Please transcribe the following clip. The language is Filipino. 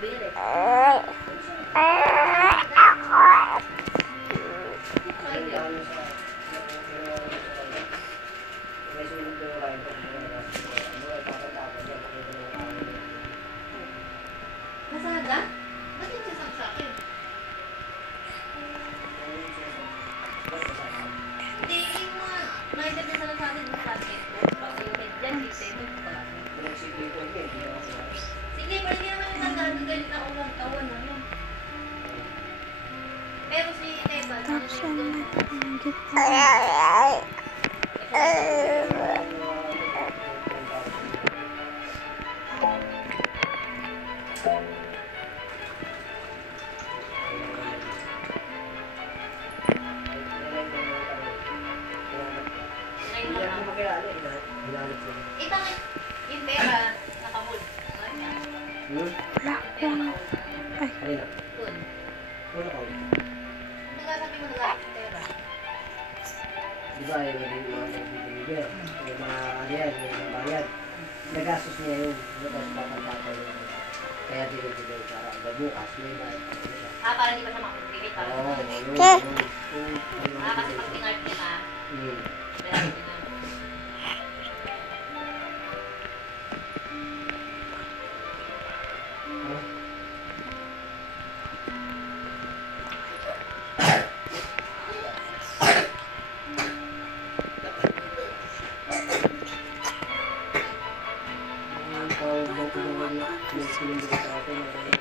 binili. Nasada? Ba't yung sasang sa akin? Hindi, yung mga nakita niya sa nasabi ng basket ko. Pati yung head dyan, yung seven pala. Sige, pwede naman yung tandaan ng galit na ulang taon. Ano? Pero si Teban, ano yung eh, bakit yung pera nakahold? Wala akong... Ay, Doon. Nagasabi mo nagalit yung pera. Di ba, yung nagbibigay, yung mga ano yan, yung mga bayad. Nagastos niya yun, tapos papantapay yun. Kaya binibigay para bukas, may bayad. Para hindi pa siya makapag-credit. Oo, yun. Kasi pag pinart niya na, pera niya na. Yung tawag daw ko naman yung sinunod sa atin.